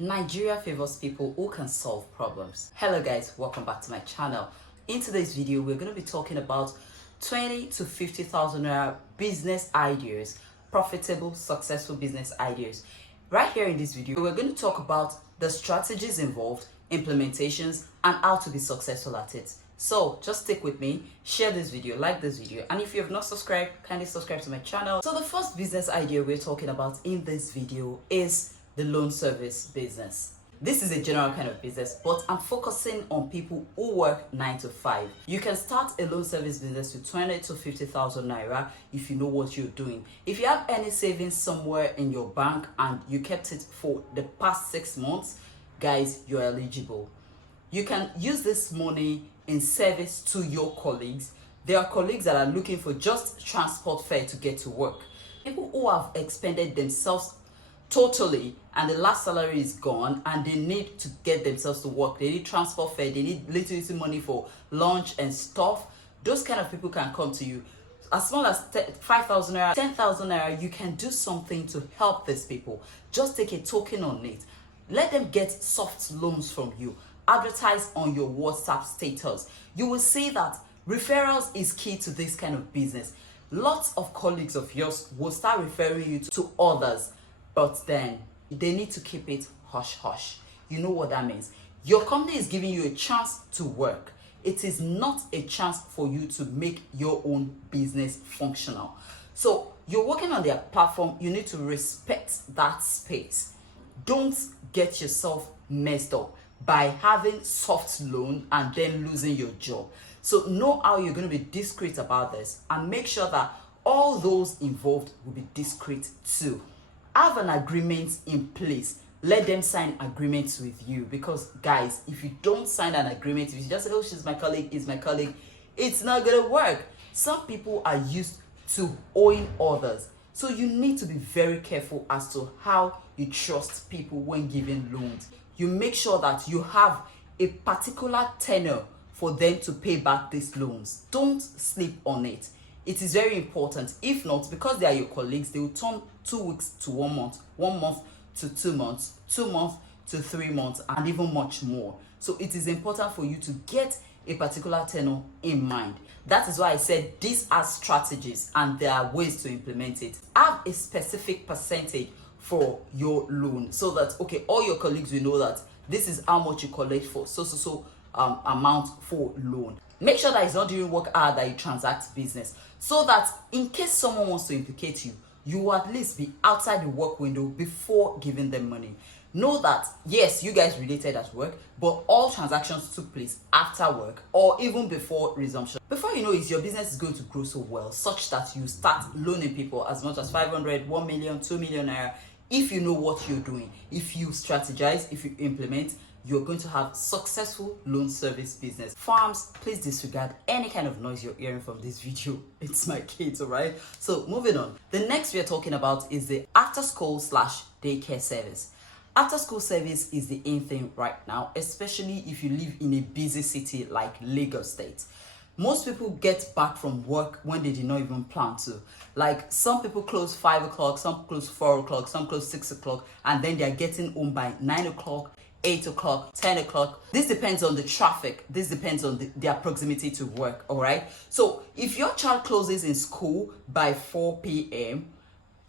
Nigeria favors people who can solve problems. Hello guys, welcome back to my channel. In today's video, we're going to be talking about 20 to 50,000 naira business ideas, profitable, successful business ideas. Right here in this video, we're going to talk about the strategies involved, implementations, and how to be successful at it. So just stick with me, share this video, like this video, and if you have not subscribed, kindly subscribe to my channel. So the first business idea we're talking about in this video is the loan service business. This is a general kind of business, but I'm focusing on people who work 9 to 5. You can start a loan service business with 20 to 50,000 naira if you know what you're doing. If you have any savings somewhere in your bank and you kept it for the past 6 months, guys, you're eligible. You can use this money in service to your colleagues. There are colleagues that are looking for just transport fare to get to work. People who have expended themselves totally and the last salary is gone and they need to get themselves to work. They need transport fare, they need little money for lunch and stuff. Those kind of people can come to you. As small as 5,000 naira, 10,000 naira, you can do something to help these people. Just take a token on it. Let them get soft loans from you. Advertise on your WhatsApp status. You will see that referrals is key to this kind of business. Lots of colleagues of yours will start referring you to others, but then they need to keep it hush hush. You know what that means. Your company is giving you a chance to work. It is not a chance for you to make your own business functional. So you're working on their platform, you need to respect that space. Don't get yourself messed up by having soft loan and then losing your job. So know how you're going to be discreet about this and make sure that all those involved will be discreet too. Have an agreement in place. Let them sign agreements with you, because guys, if you don't sign an agreement, if you just say, oh, she's my colleague, is my colleague, it's not gonna work. Some people are used to owing others, so you need to be very careful as to how you trust people when giving loans. You make sure that you have a particular tenure for them to pay back these loans. Don't sleep on it. It is very important. If not, because they are your colleagues, they will turn 2 weeks to 1 month, 1 month to 2 months, 2 months to 3 months, and even much more. So it is important for you to get a particular tenure in mind. That is why I said these are strategies and there are ways to implement it. Have a specific percentage for your loan so that, okay, all your colleagues will know that this is how much you collect for so amount for loan. Make sure that it's not during work hour that you transact business, so that in case someone wants to implicate you, you will at least be outside the work window before giving them money. Know that, yes, you guys related at work, but all transactions took place after work or even before resumption. Before you know it, your business is going to grow so well, such that you start loaning people as much as 500, 1 million, 2 million naira. If you know what you're doing, if you strategize, if you implement, you're going to have successful loan service business. Farms, please disregard any kind of noise you're hearing from this video. It's my kids, all right? So moving on. The next we're talking about is the after school / daycare service. After school service is the in thing right now, especially if you live in a busy city like Lagos State. Most people get back from work when they did not even plan to. Like, some people close 5 o'clock, some close 4 o'clock, some close 6 o'clock, and then they're getting home by 9 o'clock, 8 o'clock, 10 o'clock. This depends on the traffic. This depends on their proximity to work, all right? So if your child closes in school by 4 p.m.,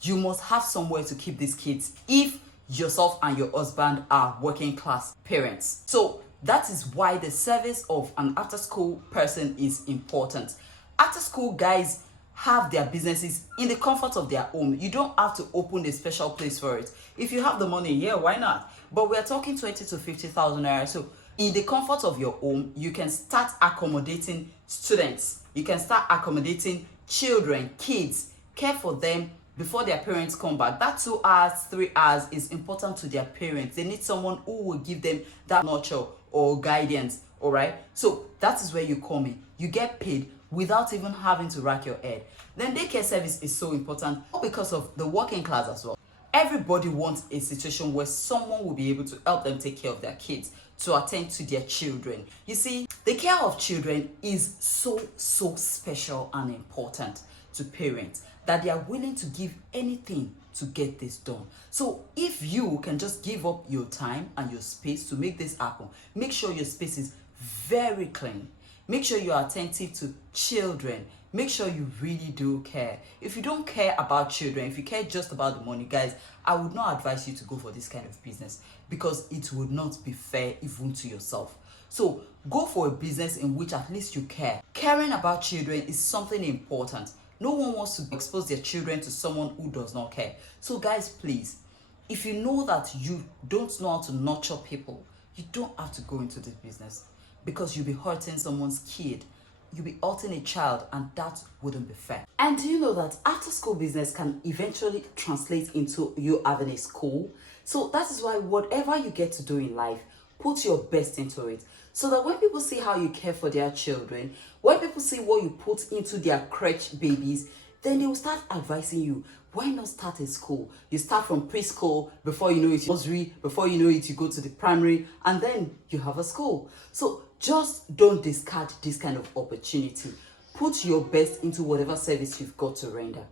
you must have somewhere to keep these kids if yourself and your husband are working class parents. So that is why the service of an after school person is important. After school guys have their businesses in the comfort of their home. You don't have to open a special place for it. If you have the money, yeah, why not? But we're talking 20 to 50,000 naira. So in the comfort of your home, you can start accommodating students. You can start accommodating children, kids, care for them before their parents come back. That 2 hours, 3 hours is important to their parents. They need someone who will give them that nurture or guidance, all right? So that is where you come in. You get paid without even having to rack your head. Then daycare service is so important because of the working class as well. Everybody wants a situation where someone will be able to help them take care of their kids, to attend to their children. You see, the care of children is so special and important to parents that they are willing to give anything to get this done. So if you can just give up your time and your space to make this happen, make sure your space is very clean. Make sure you are attentive to children. Make sure you really do care. If you don't care about children, if you care just about the money, guys, I would not advise you to go for this kind of business because it would not be fair even to yourself. So go for a business in which at least you care. Caring about children is something important. No one wants to expose their children to someone who does not care. So guys, please, if you know that you don't know how to nurture people, you don't have to go into this business because you'll be hurting someone's kid. You'll be hurting a child, and that wouldn't be fair. And do you know that after school business can eventually translate into you having a school? So that is why whatever you get to do in life, put your best into it. So that when people see how you care for their children, when people see what you put into their crèche babies, then they will start advising you, why not start a school? You start from preschool, before you know it, nursery, before you know it, you go to the primary, and then you have a school. So just don't discard this kind of opportunity. Put your best into whatever service you've got to render.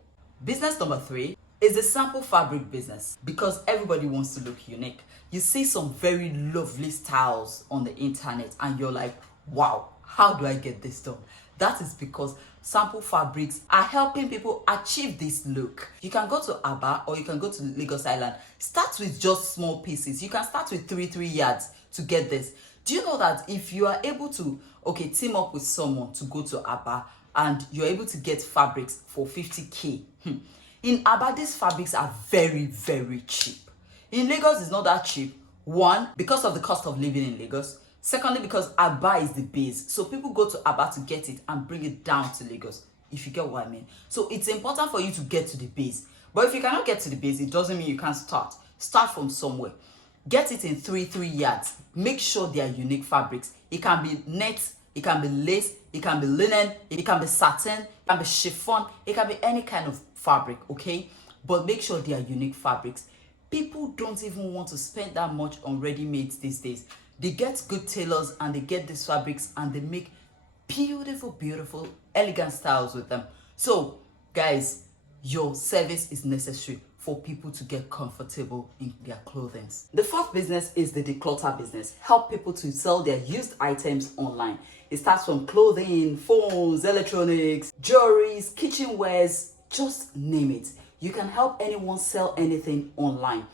Business number 3 is the sample fabric business, because everybody wants to look unique. You see some very lovely styles on the internet and you're like, wow, how do I get this done? That is because sample fabrics are helping people achieve this look. You can go to Aba or you can go to Lagos Island. Start with just small pieces. You can start with 3 yards to get this. Do you know that if you are able to, team up with someone to go to Aba and you're able to get fabrics for 50k, in Aba, these fabrics are very, very cheap. In Lagos, it's not that cheap. One, because of the cost of living in Lagos. Secondly, because Aba is the base. So people go to Aba to get it and bring it down to Lagos, if you get what I mean. So it's important for you to get to the base. But if you cannot get to the base, it doesn't mean you can't start. Start from somewhere. Get it in 3 yards. Make sure they are unique fabrics. It can be net, it can be lace, it can be linen, it can be satin, it can be chiffon, it can be any kind of fabric, okay? But make sure they are unique fabrics. People don't even want to spend that much on ready-mades these days. They get good tailors and they get these fabrics and they make beautiful, beautiful, elegant styles with them. So, guys, your service is necessary for people to get comfortable in their clothing. The 4th business is the declutter business. Help people to sell their used items online. It starts from clothing, phones, electronics, jewelries, kitchenwares, just name it. You can help anyone sell anything online.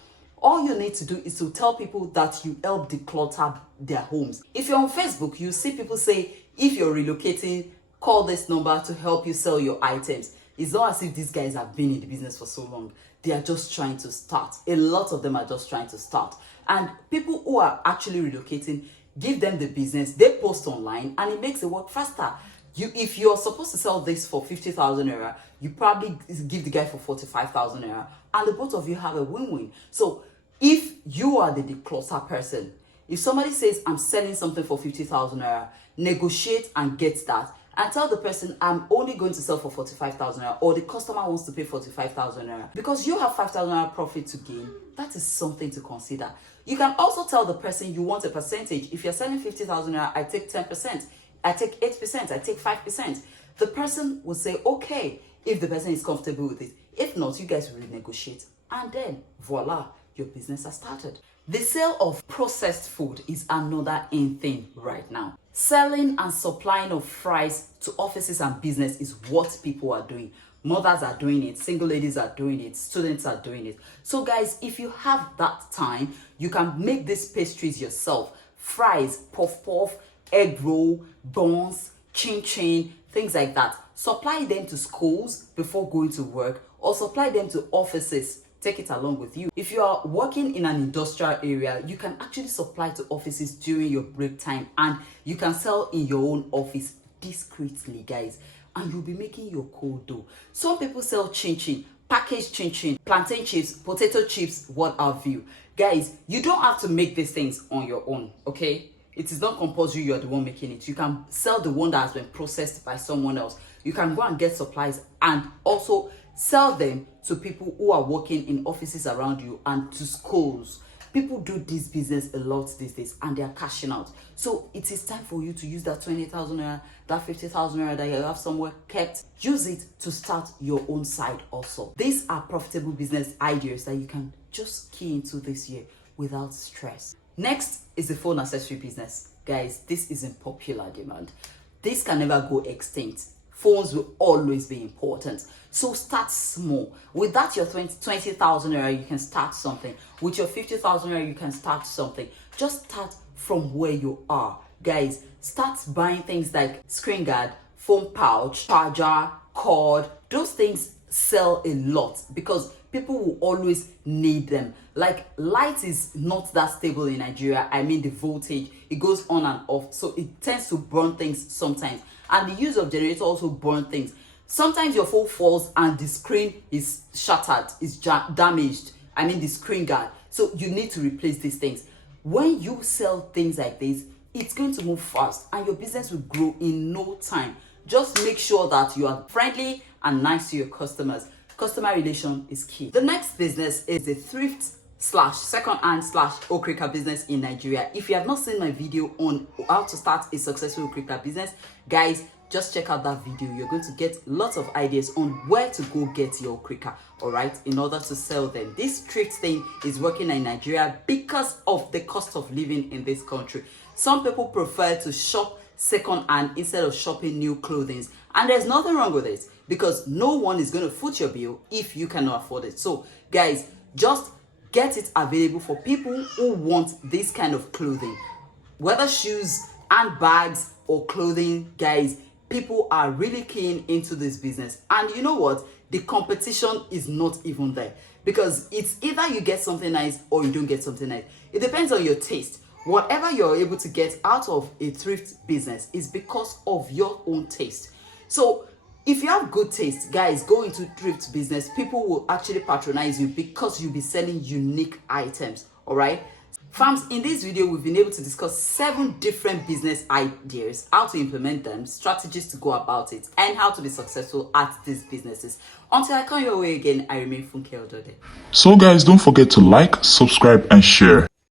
All you need to do is to tell people that you help declutter their homes. If you're on Facebook, you see people say, if you're relocating, call this number to help you sell your items. It's not as if these guys have been in the business for so long. They are just trying to start. A lot of them are just trying to start. And people who are actually relocating, give them the business, they post online, and it makes it work faster. If you're supposed to sell this for 50,000 naira, you probably give the guy for 45,000 naira, and the both of you have a win-win. So if you are the declutter person, if somebody says, I'm selling something for 50,000 naira, negotiate and get that, and tell the person, I'm only going to sell for 45,000 naira, or the customer wants to pay 45,000 naira, because you have 5,000 naira profit to gain. That is something to consider. You can also tell the person you want a percentage. If you're selling 50,000 naira, I take 10%, I take 8%, I take 5%. The person will say, okay, if the person is comfortable with it. If not, you guys will renegotiate, and then voila, your business has started. The sale of processed food is another in thing right now. Selling and supplying of fries to offices and business is what people are doing. Mothers are doing it, single ladies are doing it, students are doing it. So guys, if you have that time, you can make these pastries yourself. Fries, puff puff, egg roll, buns, chin chin, things like that. Supply them to schools before going to work, or supply them to offices. Take it along with you. If you are working in an industrial area, you can actually supply to offices during your break time, and you can sell in your own office discreetly, guys, and you'll be making your cold dough. Some people sell chin chin, packaged chin chin, plantain chips, potato chips, what have you. Guys, you don't have to make these things on your own, okay? It is not compulsory you're the one making it. You can sell the one that has been processed by someone else. You can go and get supplies and also sell them to people who are working in offices around you and to schools. People do this business a lot these days and they are cashing out. So it is time for you to use that 20,000 naira, that 50,000 naira that you have somewhere kept. Use it to start your own side also. These are profitable business ideas that you can just key into this year without stress. Next is the phone accessory business. Guys, this is in popular demand. This can never go extinct. Phones will always be important. So start small. With that, your 20,000 naira, you can start something. With your 50,000 naira, you can start something. Just start from where you are. Guys, start buying things like screen guard, phone pouch, charger, cord. Those things sell a lot because people will always need them. Like, light is not that stable in Nigeria. I mean, the voltage, it goes on and off, so it tends to burn things sometimes. And the use of generator also burn things. Sometimes your phone falls and the screen is shattered, is damaged. I mean, the screen guard. So you need to replace these things. When you sell things like this, it's going to move fast and your business will grow in no time. Just make sure that you are friendly and nice to your customers. Customer relation is key. The next business is the thrift / second-hand / okrika business in Nigeria. If you have not seen my video on how to start a successful okrika business, guys, just check out that video. You're going to get lots of ideas on where to go get your okrika, all right, in order to sell them. This thrift thing is working in Nigeria because of the cost of living in this country. Some people prefer to shop second-hand instead of shopping new clothing, and there's nothing wrong with it because no one is going to foot your bill if you cannot afford it. So guys, just get it available for people who want this kind of clothing, whether shoes, handbags, or clothing. Guys, people are really keen into this business, and you know what, the competition is not even there because it's either you get something nice or you don't get something nice. It depends on your taste. Whatever you're able to get out of a thrift business is because of your own taste. So if you have good taste, guys, go into thrift business. People will actually patronize you because you'll be selling unique items, all right? Fams, in this video, we've been able to discuss 7 different business ideas, how to implement them, strategies to go about it, and how to be successful at these businesses. Until I come your way again, I remain Funke Odode. So guys, don't forget to like, subscribe, and share.